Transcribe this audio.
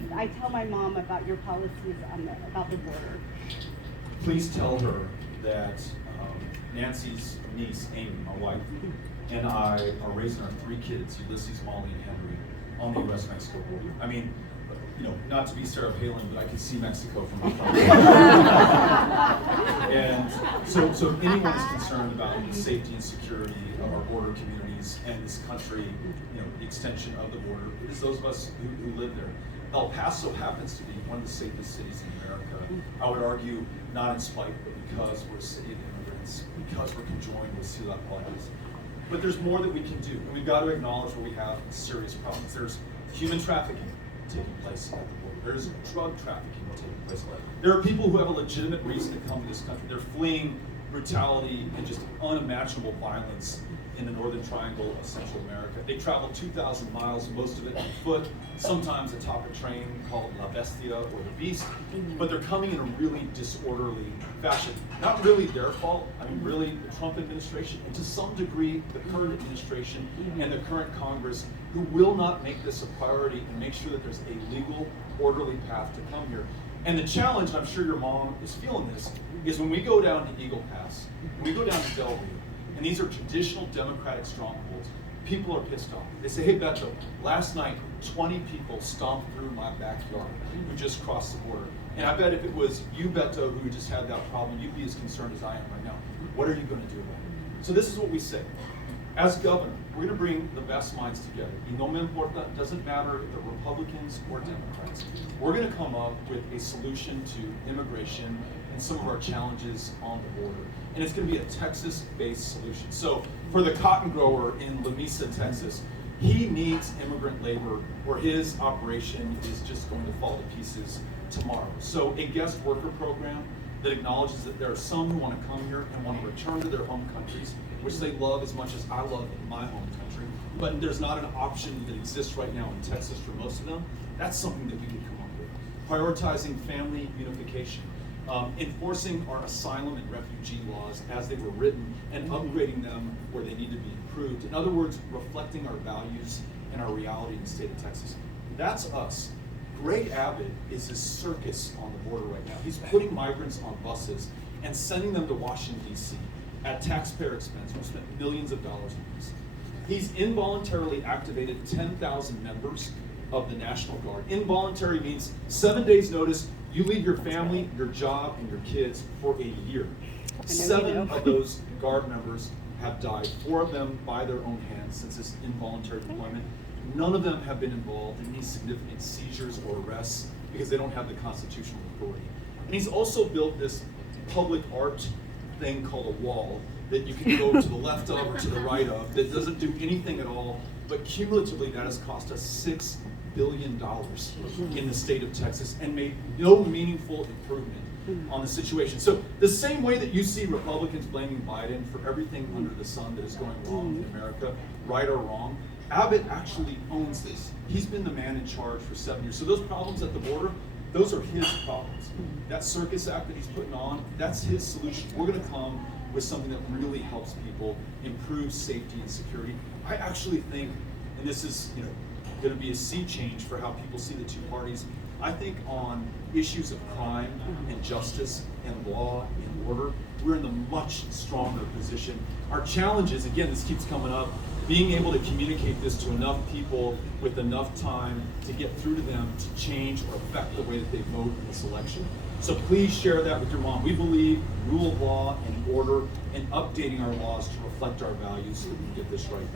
should I tell my mom about your policies about the border? Please tell her that Nancy's niece, Amy, my wife, and I are raising our 3 kids, Ulysses, Molly, and Henry, on the U.S.-Mexico border. I mean, not to be Sarah Palin, but I can see Mexico from my front. And so if anyone is concerned about the safety and security of our border communities and this country, the extension of the border, it is those of us who live there. El Paso happens to be one of the safest cities in America. I would argue not in spite, but because we're a city of immigrants, because we're conjoined with Ciudad Juárez. But there's more that we can do, and we've got to acknowledge where we have serious problems. There's human trafficking taking place at the border. There's drug trafficking taking place. There are people who have a legitimate reason to come to this country. They're fleeing brutality and just unimaginable violence in the Northern Triangle of Central America. They travel 2,000 miles, most of it on foot, sometimes atop a train called La Bestia or the Beast, but they're coming in a really disorderly fashion. Not really their fault, I mean really the Trump administration, and to some degree the current administration and the current Congress, who will not make this a priority and make sure that there's a legal, orderly path to come here. And the challenge, I'm sure your mom is feeling this, is when we go down to Eagle Pass, when we go down to Del Rio, and these are traditional Democratic strongholds, people are pissed off. They say, hey Beto, last night 20 people stomped through my backyard who just crossed the border. And I bet if it was you, Beto, who just had that problem, you'd be as concerned as I am right now. What are you going to do about it? So this is what we say. As governor, we're going to bring the best minds together. Y no me importa, it doesn't matter if they're Republicans or Democrats. We're going to come up with a solution to immigration and some of our challenges on the border. And it's going to be a Texas-based solution. So for the cotton grower in La Mesa, Texas, he needs immigrant labor or his operation is just going to fall to pieces tomorrow. So a guest worker program that acknowledges that there are some who want to come here and want to return to their home countries, which they love as much as I love my home country, but there's not an option that exists right now in Texas for most of them. That's something that we can come up with. Prioritizing family unification, enforcing our asylum and refugee laws as they were written and upgrading them where they need to be improved. In other words, reflecting our values and our reality in the state of Texas. That's us. Greg Abbott is a circus on the border right now. He's putting migrants on buses and sending them to Washington, D.C. at taxpayer expense. We've spent millions of dollars on this. He's involuntarily activated 10,000 members of the National Guard. Involuntary means 7 days notice, you leave your family, your job, and your kids for a year. 7 of those Guard members have died, 4 of them by their own hands since this involuntary deployment. None of them have been involved in any significant seizures or arrests because they don't have the constitutional authority. And he's also built this public art thing called a wall that you can go to the left of or to the right of that doesn't do anything at all, but cumulatively that has cost us $6 billion in the state of Texas and made no meaningful improvement on the situation. So the same way that you see Republicans blaming Biden for everything under the sun that is going wrong in America, right or wrong, Abbott actually owns this. He's been the man in charge for 7 years. So those problems at the border, those are his problems. That circus act that he's putting on, that's his solution. We're going to come with something that really helps people improve safety and security. I actually think, and this is going to be a sea change for how people see the two parties, I think on issues of crime and justice and law and order, we're in a much stronger position. Our challenge is, again, this keeps coming up, being able to communicate this to enough people with enough time to get through to them to change or affect the way that they vote in this election. So please share that with your mom. We believe rule of law and order and updating our laws to reflect our values so that we can get this right.